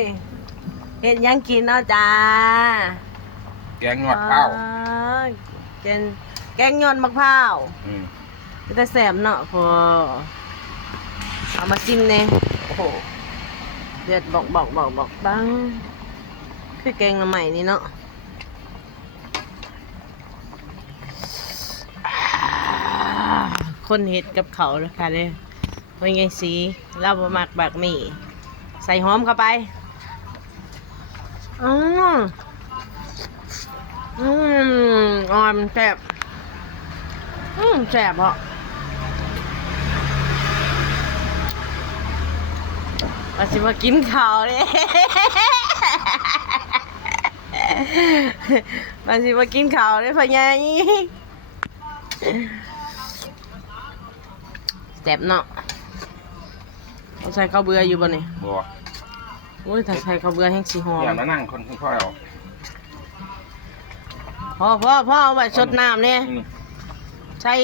ยเห็นยังกินเนาะจ้าแกงงอดข้าวแกงยอดมะพร้าวอืมจะแสบเนาะพอเอามาซิมเน่โอ้โหเดือดบอกบังคือแกงละใหม่นี่เนาะคนเห็ดกับเขาเลยค่ะเนี่ยเป็นไงสีเล่าบะหมักบักหมี่ใส่หอมเข้าไปอืมอ่อนแซ่บแซ่บเหรอมาสิมากินข้าวเลยมาสิมากินข้าวเลยพ่อใหญ่แซ่บเนาะเอาใส่ข้าวเบื่ออยู่บ่เนี่ย บัว โอ้ยถ้าใส่ข้าวเบื่อแห้งสีหอม อย่ามานั่งคนค่อยๆเอา พ่อเอาไว้ชดน้ำเนี่ยใช่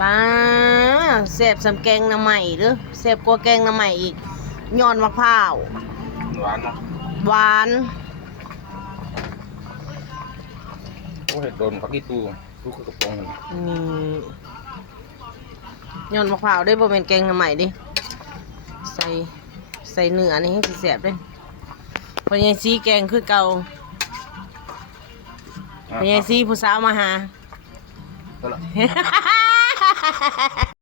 ป้าเสพสำแกงน้ำใหม่หรือเสพกลัวแกงน้ำใหม่อีกย้อนมะพร้าว หวานเนาะ หวาน โอ้เห็ดโดนพักที่ตู้กระโปรงมัน นี่ย้อนมะพร้าวได้บ่เป็นแกงน้ำใหม่ดิใส่เนื้อนี่ให้สิแสบด้วยพอยังซีแกงคือเก่าพอยังซีผู้สาวมาหา ก็ละ